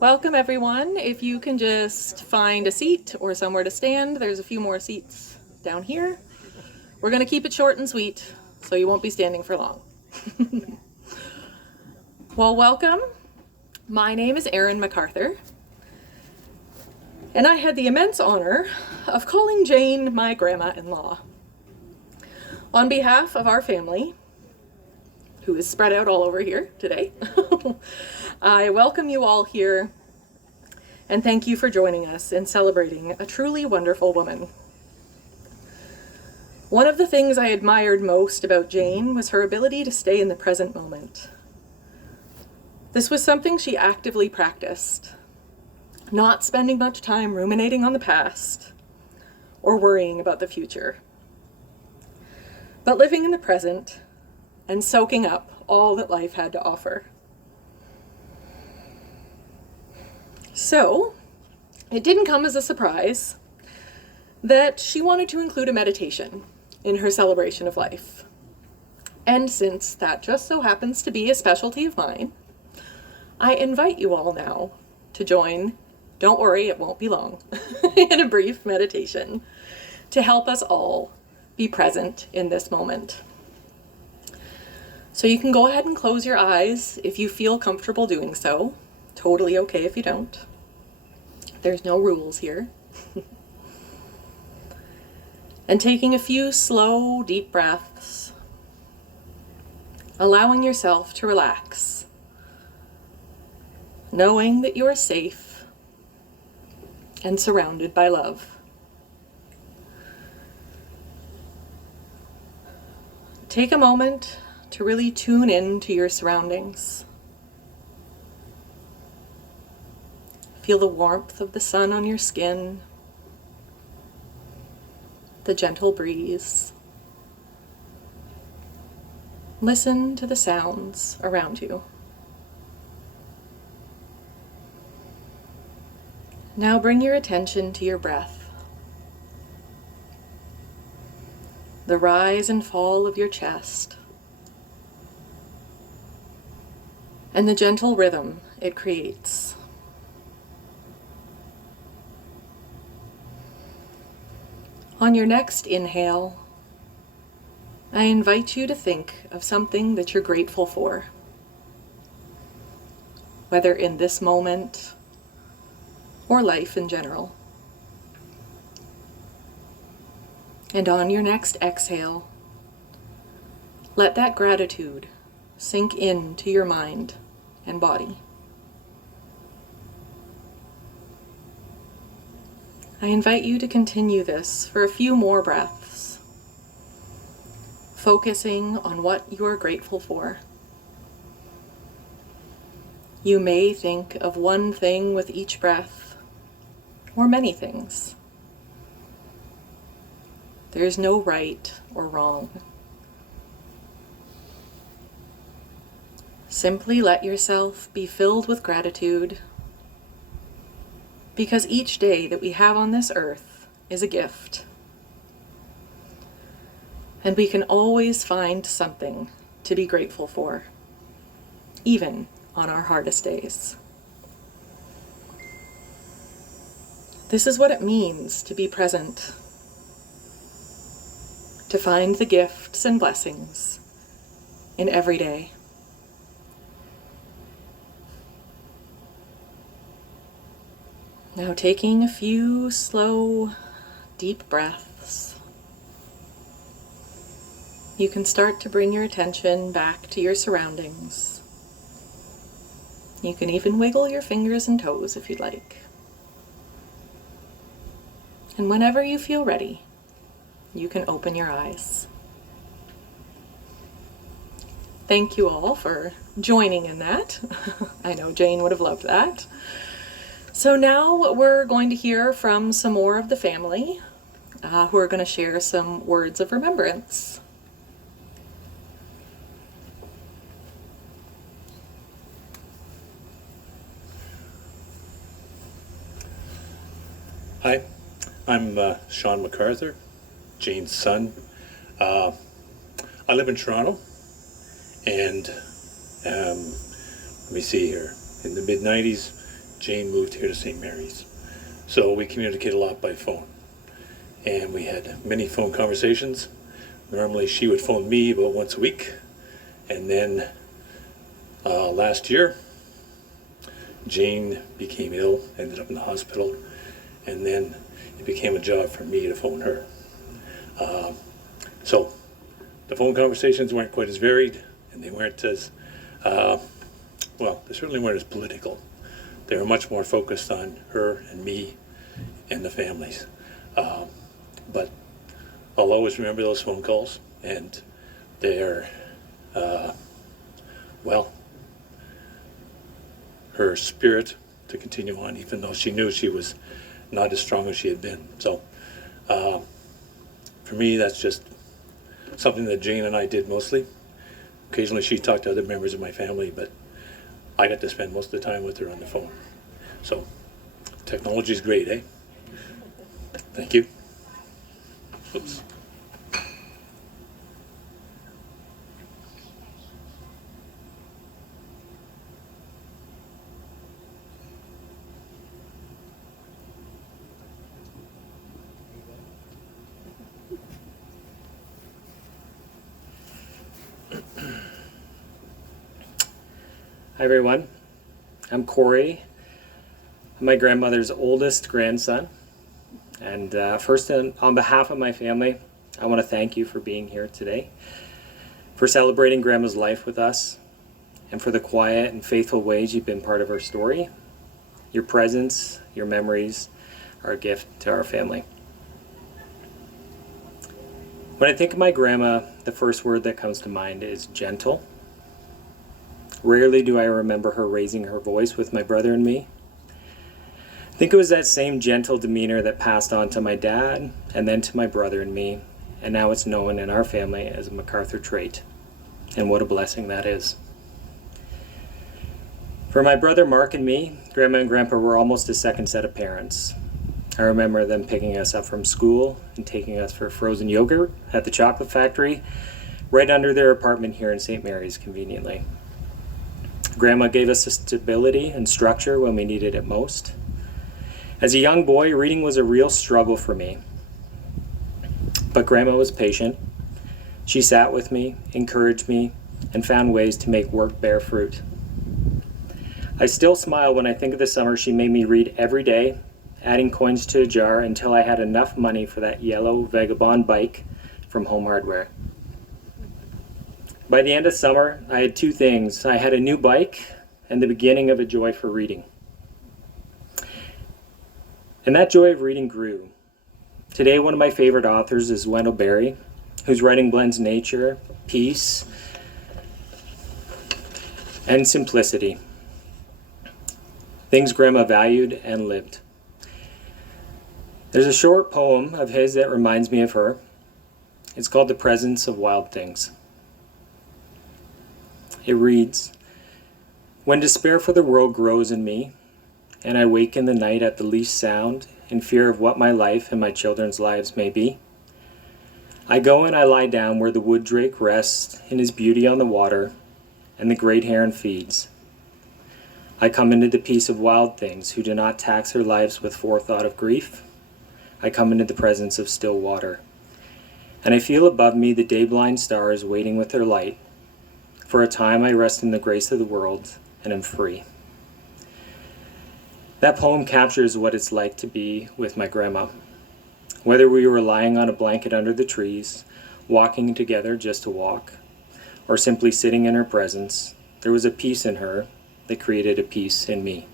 Welcome everyone. If you can just find a seat or somewhere to stand, there's a few more seats down here. We're going to keep it short and sweet, so you won't be standing for long. Well, welcome. My name is McArthur, and I had the immense honor of calling Jane my grandma-in-law. On behalf of our family, who is spread out all over here today, I welcome you all here and thank you for joining us in celebrating a truly wonderful woman. One of the things I admired most about Jane was her ability to stay in the present moment. This was something she actively practiced, not spending much time ruminating on the past or worrying about the future, but living in the present and soaking up all that life had to offer. So, it didn't come as a surprise that she wanted to include a meditation in her celebration of life. And since that just so happens to be a specialty of mine, I invite you all now to join, don't worry, it won't be long, in a brief meditation to help us all be present in this moment. So you can go ahead and close your eyes if you feel comfortable doing so. Totally okay if you don't. There's no rules here. And taking a few slow, deep breaths, allowing yourself to relax, knowing that you are safe and surrounded by love. Take a moment to really tune in to your surroundings. Feel the warmth of the sun on your skin, the gentle breeze. Listen to the sounds around you. Now bring your attention to your breath. The rise and fall of your chest, and the gentle rhythm it creates. On your next inhale, I invite you to think of something that you're grateful for, whether in this moment or life in general. And on your next exhale, let that gratitude sink into your mind and body. I invite you to continue this for a few more breaths, focusing on what you are grateful for. You may think of one thing with each breath, or many things. There is no right or wrong. Simply let yourself be filled with gratitude, because each day that we have on this earth is a gift. And we can always find something to be grateful for, even on our hardest days. This is what it means to be present, to find the gifts and blessings in every day. Now taking a few slow, deep breaths, you can start to bring your attention back to your surroundings. You can even wiggle your fingers and toes if you'd like. And whenever you feel ready, you can open your eyes. Thank you all for joining in that. I know Jane would have loved that. So now we're going to hear from some more of the family who are going to share some words of remembrance. Hi, I'm Sean McArthur, Jane's son. I live in Toronto, and let me see here. In the mid-90s, Jane moved here to St. Mary's. So we communicate a lot by phone. And we had many phone conversations. Normally she would phone me about once a week. And then last year, Jane became ill, ended up in the hospital, and then it became a job for me to phone her. So the phone conversations weren't quite as varied, and they weren't as, they certainly weren't as political. They were much more focused on her and me and the families. But I'll always remember those phone calls, and they're, her spirit to continue on, even though she knew she was not as strong as she had been. So for me, that's just something that Jane and I did mostly. Occasionally she talked to other members of my family, but I got to spend most of the time with her on the phone. So technology is great, eh? Thank you. Oops. Hi everyone, I'm Corey. I'm my grandmother's oldest grandson. And first, on behalf of my family, I want to thank you for being here today, for celebrating Grandma's life with us, and for the quiet and faithful ways you've been part of her story. Your presence, your memories are a gift to our family. When I think of my grandma, the first word that comes to mind is gentle. Rarely do I remember her raising her voice with my brother and me. I think it was that same gentle demeanor that passed on to my dad and then to my brother and me, and now it's known in our family as a McArthur trait. And what a blessing that is. For my brother Mark and me, Grandma and Grandpa were almost a second set of parents. I remember them picking us up from school and taking us for frozen yogurt at the chocolate factory right under their apartment here in St. Mary's conveniently. Grandma gave us a stability and structure when we needed it most. As a young boy, reading was a real struggle for me. But Grandma was patient. She sat with me, encouraged me, and found ways to make work bear fruit. I still smile when I think of the summer she made me read every day, adding coins to a jar until I had enough money for that yellow Vagabond bike from Home Hardware. By the end of summer, I had two things. I had a new bike and the beginning of a joy for reading. And that joy of reading grew. Today, one of my favorite authors is Wendell Berry, whose writing blends nature, peace, and simplicity. Things Grandma valued and lived. There's a short poem of his that reminds me of her. It's called The Presence of Wild Things. It reads, "When despair for the world grows in me, and I wake in the night at the least sound, in fear of what my life and my children's lives may be, I go and I lie down where the wood drake rests in his beauty on the water, and the great heron feeds. I come into the peace of wild things who do not tax their lives with forethought of grief. I come into the presence of still water, and I feel above me the day-blind stars waiting with their light. For a time I rest in the grace of the world and am free." That poem captures what it's like to be with my grandma. Whether we were lying on a blanket under the trees, walking together just to walk, or simply sitting in her presence, there was a peace in her that created a peace in me.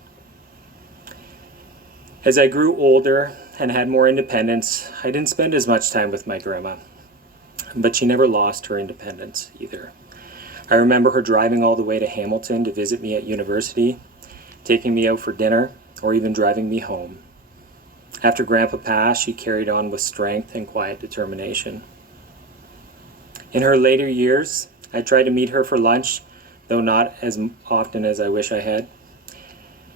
As I grew older and had more independence, I didn't spend as much time with my grandma, but she never lost her independence either. I remember her driving all the way to Hamilton to visit me at university, taking me out for dinner, or even driving me home. After Grandpa passed, she carried on with strength and quiet determination. In her later years, I tried to meet her for lunch, though not as often as I wish I had.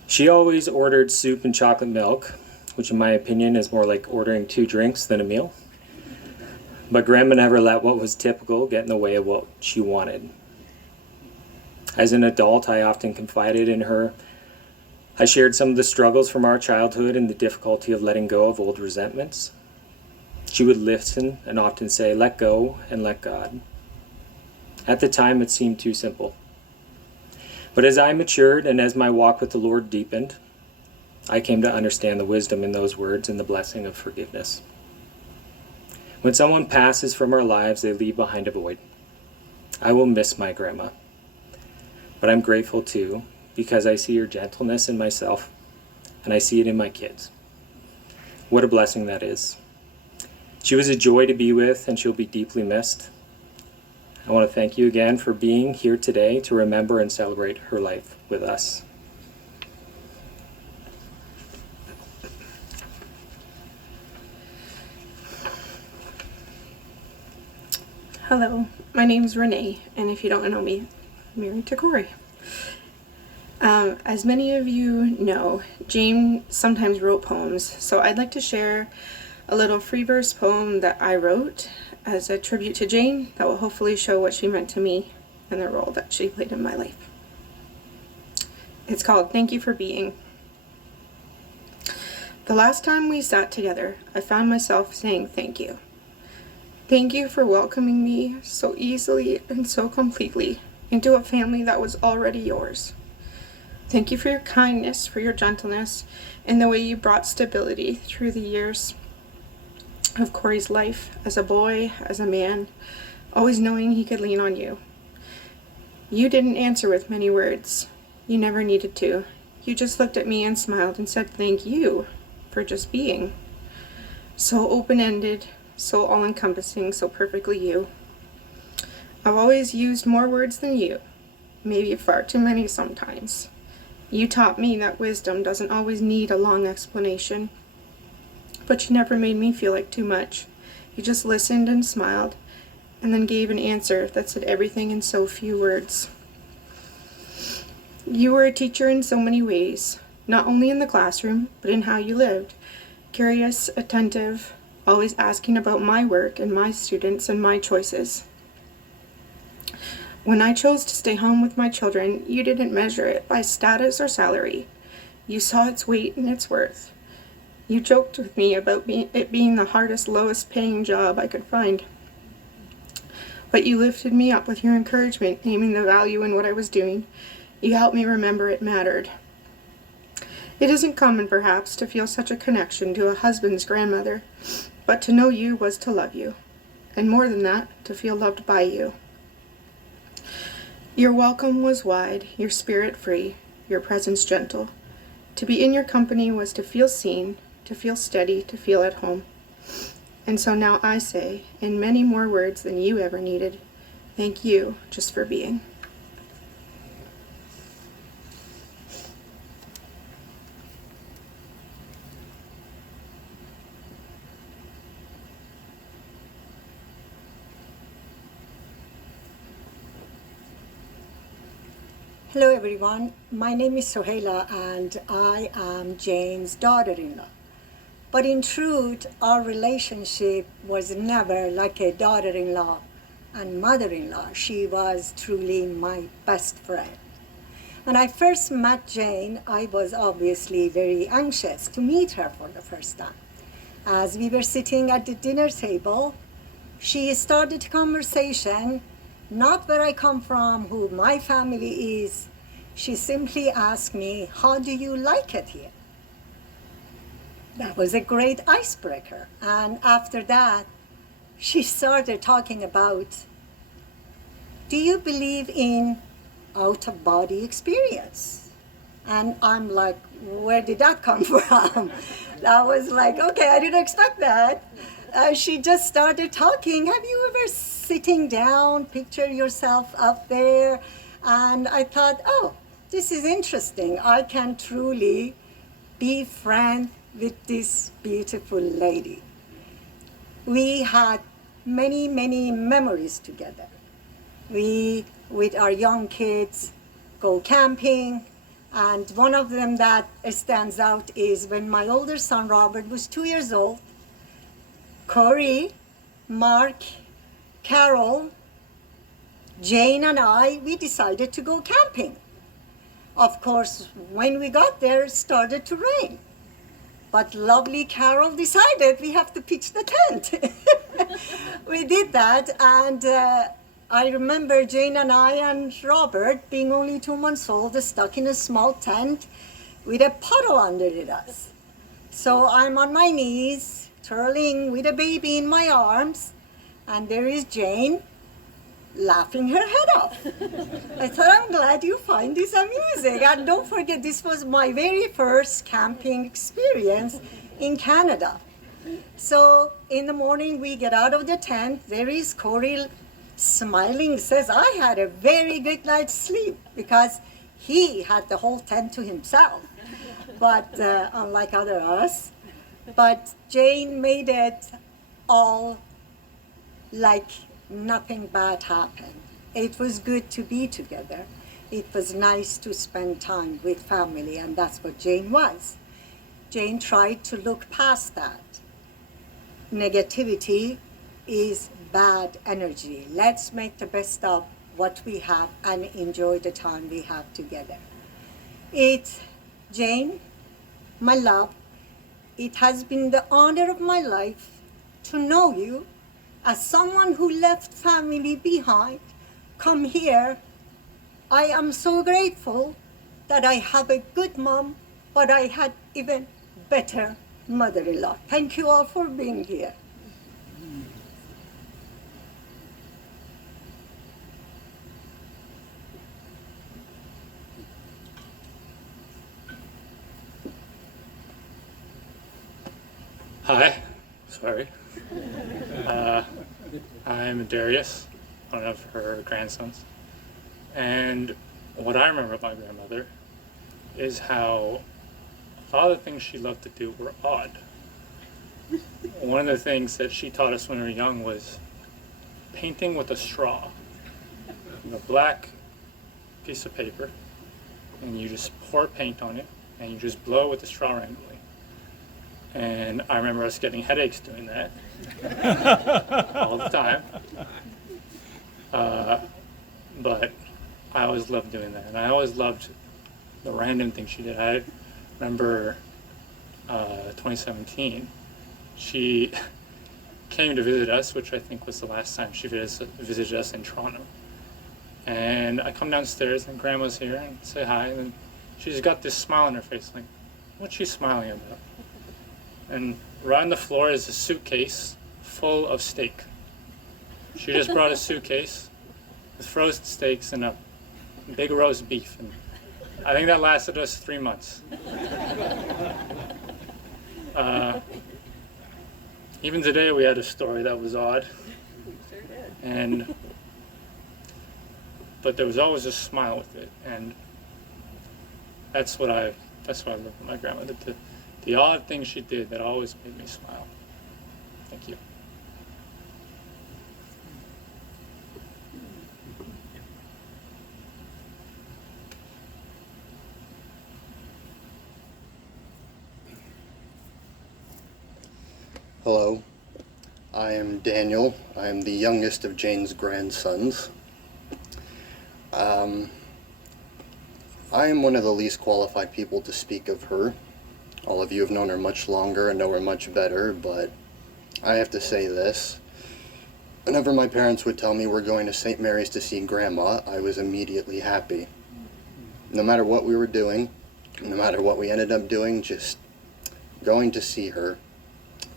She always ordered soup and chocolate milk, which in my opinion is more like ordering 2 drinks than a meal. But Grandma never let what was typical get in the way of what she wanted. As an adult, I often confided in her I shared some of the struggles from our childhood and the difficulty of letting go of old resentments. She would listen and often say, "Let go and let God." At the time, it seemed too simple. But as I matured and as my walk with the Lord deepened, I came to understand the wisdom in those words and the blessing of forgiveness. When someone passes from our lives, they leave behind a void. I will miss my grandma, but I'm grateful too, because I see her gentleness in myself, and I see it in my kids. What a blessing that is. She was a joy to be with, and she'll be deeply missed. I want to thank you again for being here today to remember and celebrate her life with us. Hello, my name's Renee, and if you don't know me, I'm married to Corey. As many of you know, Jane sometimes wrote poems, so I'd like to share a little free verse poem that I wrote as a tribute to Jane that will hopefully show what she meant to me and the role that she played in my life. It's called "Thank You for Being." The last time we sat together, I found myself saying thank you. Thank you for welcoming me so easily and so completely into a family that was already yours. Thank you for your kindness, for your gentleness, and the way you brought stability through the years of Corey's life as a boy, as a man, always knowing he could lean on you. You didn't answer with many words. You never needed to. You just looked at me and smiled and said thank you for just being. So open-ended, so all-encompassing, so perfectly you. I've always used more words than you, maybe far too many sometimes. You taught me that wisdom doesn't always need a long explanation, but you never made me feel like too much. You just listened and smiled, and then gave an answer that said everything in so few words. You were a teacher in so many ways, not only in the classroom, but in how you lived. Curious, attentive, always asking about my work and my students and my choices. When I chose to stay home with my children, you didn't measure it by status or salary. You saw its weight and its worth. You joked with me about it being the hardest, lowest paying job I could find. But you lifted me up with your encouragement, naming the value in what I was doing. You helped me remember it mattered. It isn't common, perhaps, to feel such a connection to a husband's grandmother, but to know you was to love you, and more than that, to feel loved by you. Your welcome was wide, your spirit free, your presence gentle. To be in your company was to feel seen, to feel steady, to feel at home. And so now I say, in many more words than you ever needed, thank you just for being. Hello everyone, my name is Sohaila and I am Jane's daughter-in-law. But in truth, our relationship was never like a daughter-in-law and mother-in-law. She was truly my best friend. When I first met Jane, I was obviously very anxious to meet her for the first time. As we were sitting at the dinner table, she started a conversation, not where I come from, who my family is. She simply asked me, "How do you like it here?" That was a great icebreaker. And after that, she started talking about, "Do you believe in out-of-body experience?" And I'm like, where did that come from? That was like, okay, I didn't expect that. She just started talking. Have you ever sitting down, picture yourself up there? And I thought, oh, this is interesting. I can truly be friends with this beautiful lady. We had many, many memories together. We, with our young kids, go camping. And one of them that stands out is when my older son, Robert, was 2 years old. Corey, Mark, Carol, Jane and I, we decided to go camping. Of course, when we got there, it started to rain. But lovely Carol decided we have to pitch the tent. We did that, and I remember Jane and I and Robert, being only 2 months old, stuck in a small tent with a puddle under us. So I'm on my knees, twirling with a baby in my arms, and there is Jane laughing her head off. I thought, I'm glad you find this amusing. And don't forget, this was my very first camping experience in Canada. So in the morning, we get out of the tent. There is Corey smiling, says, I had a very good night's sleep, because he had the whole tent to himself, but unlike other us. But Jane made it all like nothing bad happened. It was good to be together. It was nice to spend time with family, and that's what Jane was. Jane tried to look past that. Negativity is bad energy. Let's make the best of what we have and enjoy the time we have together. Jane, my love, it has been the honor of my life to know you as someone who left family behind, come here. I am so grateful that I have a good mom, but I had even better mother-in-law. Thank you all for being here. Hi, sorry. I'm Darius, one of her grandsons. And what I remember of my grandmother is how a lot of the things she loved to do were odd. One of the things that she taught us when we were young was painting with a straw. A black piece of paper, and you just pour paint on it, and you just blow with the straw randomly. And I remember us getting headaches doing that all the time. But I always loved doing that, and I always loved the random things she did. I remember 2017, she came to visit us, which I think was the last time she visited us in Toronto. And I come downstairs, and Grandma's here, and say hi, and then she's got this smile on her face, like, what's she smiling about? And right on the floor is a suitcase full of steak. She just brought a suitcase with frozen steaks and a big roast beef. And I think that lasted us 3 months. Even today we had a story that was odd. But there was always a smile with it. And that's what I love with my grandmother. The odd things she did that always made me smile. Thank you. Hello, I am Daniel. I am the youngest of Jane's grandsons. I am one of the least qualified people to speak of her. All of you have known her much longer and know her much better, but I have to say this. Whenever my parents would tell me we're going to St. Mary's to see Grandma, I was immediately happy. No matter what we were doing, no matter what we ended up doing, just going to see her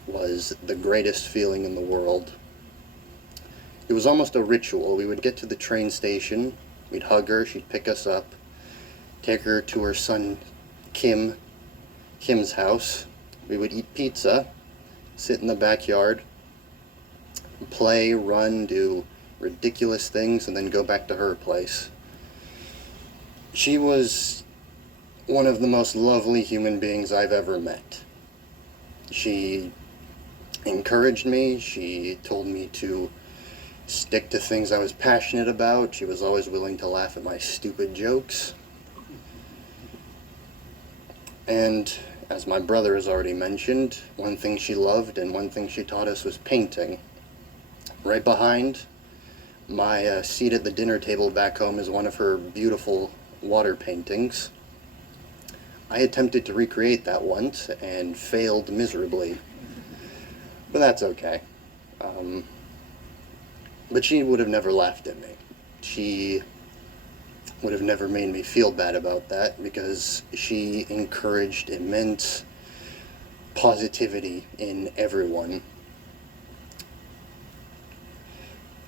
was the greatest feeling in the world. It was almost a ritual. We would get to the train station, we'd hug her, she'd pick us up, take her to her son Kim's house. We would eat pizza, sit in the backyard, play, run, do ridiculous things, and then go back to her place. She was one of the most lovely human beings I've ever met. She encouraged me. She told me to stick to things I was passionate about. She was always willing to laugh at my stupid jokes. And as my brother has already mentioned, one thing she loved and one thing she taught us was painting. Right behind my seat at the dinner table back home is one of her beautiful water paintings. I attempted to recreate that once and failed miserably, but that's okay. But she would have never laughed at me. She would have never made me feel bad about that because she encouraged immense positivity in everyone.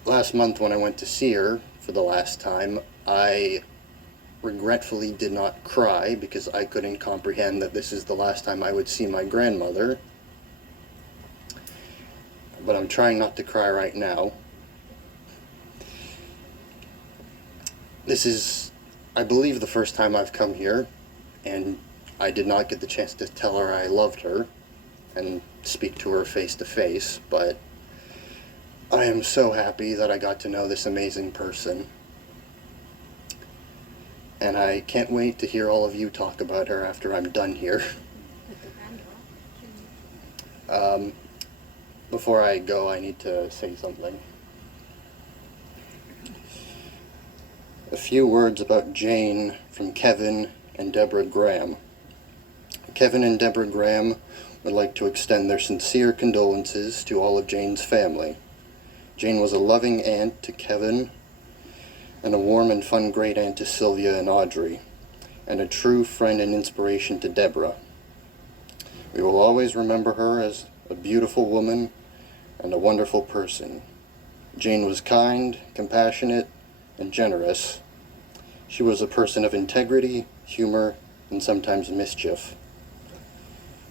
Last month when I went to see her for the last time, I regretfully did not cry because I couldn't comprehend that this is the last time I would see my grandmother. But I'm trying not to cry right now. This is, I believe, the first time I've come here, and I did not get the chance to tell her I loved her and speak to her face to face, but I am so happy that I got to know this amazing person. And I can't wait to hear all of you talk about her after I'm done here. Before I go, I need to say something. A few words about Jane from Kevin and Deborah Graham. Kevin and Deborah Graham would like to extend their sincere condolences to all of Jane's family. Jane was a loving aunt to Kevin, and a warm and fun great aunt to Sylvia and Audrey, and a true friend and inspiration to Deborah. We will always remember her as a beautiful woman and a wonderful person. Jane was kind, compassionate, and generous. She was a person of integrity, humor, and sometimes mischief.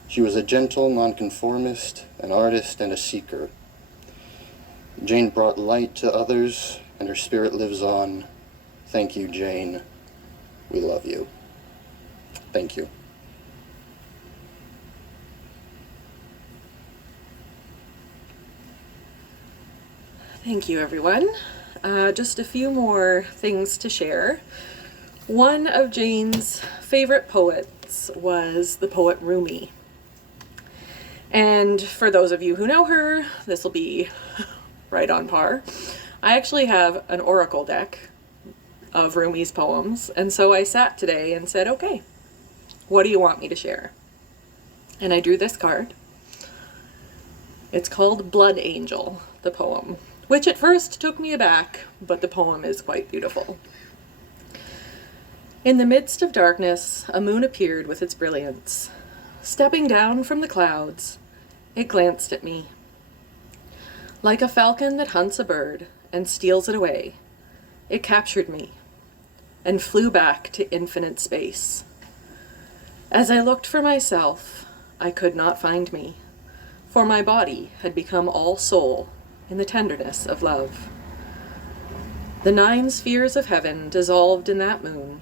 She was a gentle nonconformist, an artist, and a seeker. Jane brought light to others, and her spirit lives on. Thank you, Jane. We love you. Thank you. Thank you, everyone. Just a few more things to share. One of Jane's favorite poets was the poet Rumi. And for those of you who know her, this will be right on par. I actually have an oracle deck of Rumi's poems, and so I sat today and said, okay, what do you want me to share? And I drew this card. It's called Blood Angel, the poem, which at first took me aback, but the poem is quite beautiful. In the midst of darkness, a moon appeared with its brilliance. Stepping down from the clouds, it glanced at me. Like a falcon that hunts a bird and steals it away, it captured me and flew back to infinite space. As I looked for myself, I could not find me, for my body had become all soul in the tenderness of love. The 9 spheres of heaven dissolved in that moon,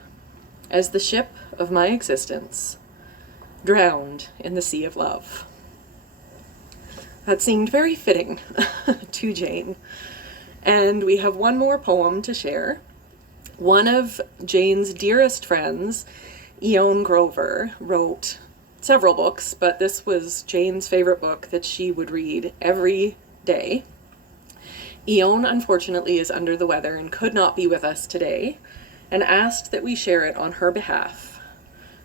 as the ship of my existence drowned in the sea of love. That seemed very fitting to Jane. And we have one more poem to share. One of Jane's dearest friends, Eoin Grover, wrote several books, but this was Jane's favorite book that she would read every day. Eoin, unfortunately, is under the weather and could not be with us today, and asked that we share it on her behalf.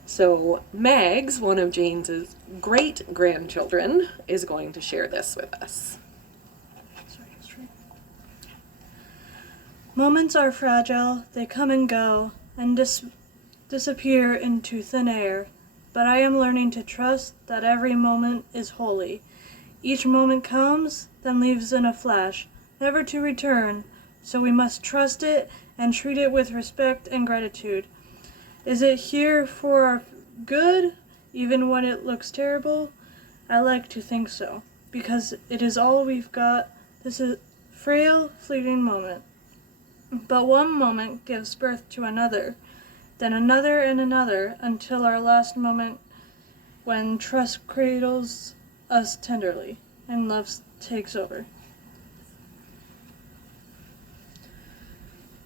So Mags, one of Jane's great-grandchildren, is going to share this with us. Moments are fragile, they come and go, and disappear into thin air, but I am learning to trust that every moment is holy. Each moment comes, then leaves in a flash, never to return, so we must trust it and treat it with respect and gratitude. Is it here for our good, even when it looks terrible? I like to think so, because it is all we've got. This is a frail, fleeting moment. But one moment gives birth to another, then another and another, until our last moment when trust cradles us tenderly and love takes over.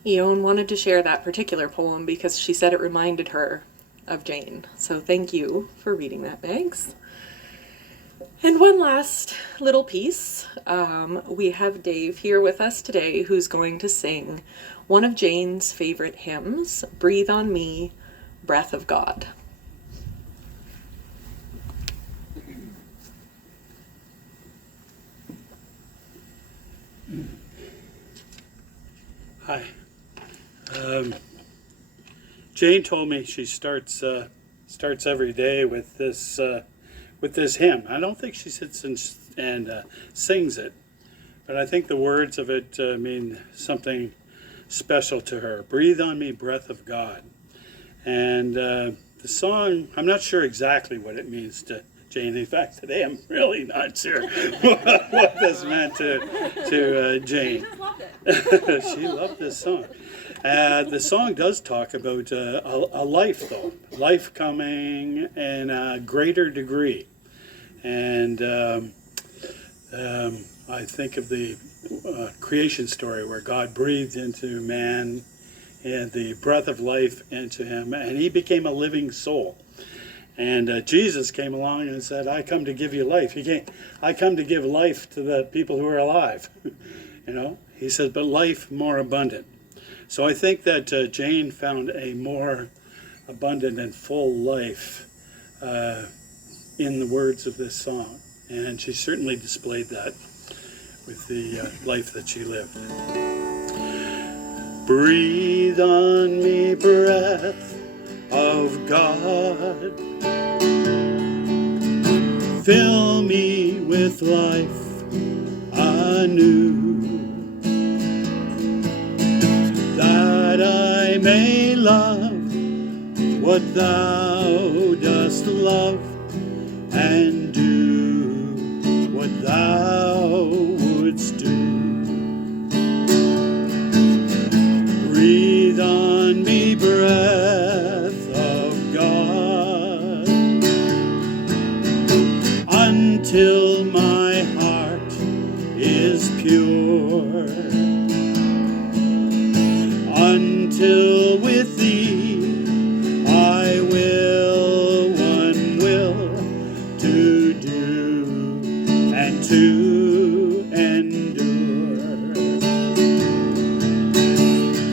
Eoin wanted to share that particular poem because she said it reminded her of Jane. So thank you for reading that, Megs. And one last little piece. We have Dave here with us today who's going to sing one of Jane's favorite hymns, Breathe on Me, Breath of God. Hi. Jane told me she starts every day with this hymn. I don't think she sits and sings it, but I think the words of it mean something special to her. Breathe on me, breath of God. And the song, I'm not sure exactly what it means to Jane. In fact, today I'm really not sure what this meant to Jane. She loved this song. The song does talk about a life, though. Life coming in a greater degree. And I think of the creation story where God breathed into man and the breath of life into him, and he became a living soul. And Jesus came along and said, I come to give you life. I come to give life to the people who are alive. You know, he said, but life more abundant. So I think that Jane found a more abundant and full life in the words of this song. And she certainly displayed that with the life that she lived. Breathe on me, breath of God. Fill me with life anew, that I may love what thou dost love, and do what thou wouldst do. Breathe on me, breath of God, until my heart is pure, until with thee I will one will to do and to endure.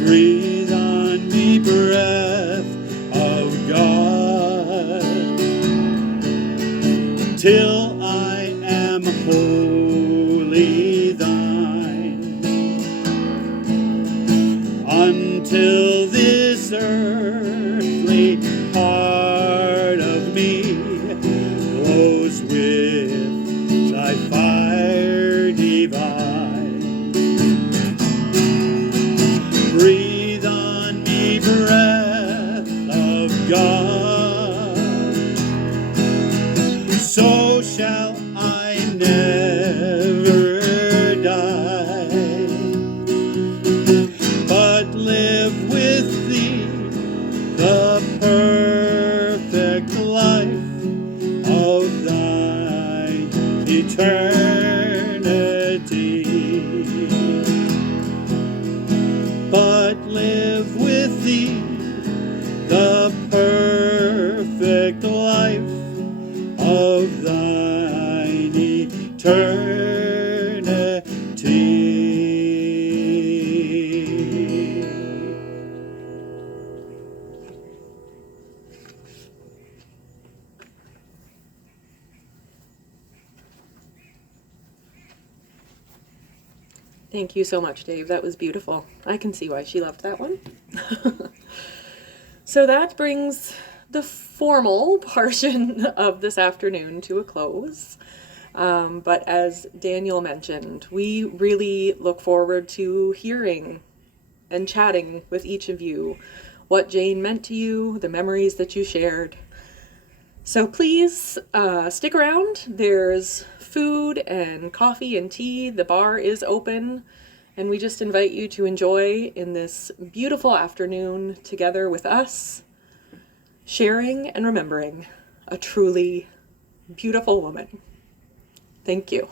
Breathe on me, breath of God, till I am wholly thine, until this earthly part of me glows with thy fire divine. Breathe on me, breath of God, so shall I never die, but live with thee the perfect life of thine eternity. But live with thee the perfect life of thine eternity. Thank you so much, Dave. That was beautiful. I can see why she loved that one. So that brings the formal portion of this afternoon to a close. But as Daniel mentioned, we really look forward to hearing and chatting with each of you what Jane meant to you, the memories that you shared. So please stick around. There's food and coffee and tea. The bar is open, and we just invite you to enjoy in this beautiful afternoon together with us, sharing and remembering a truly beautiful woman. Thank you.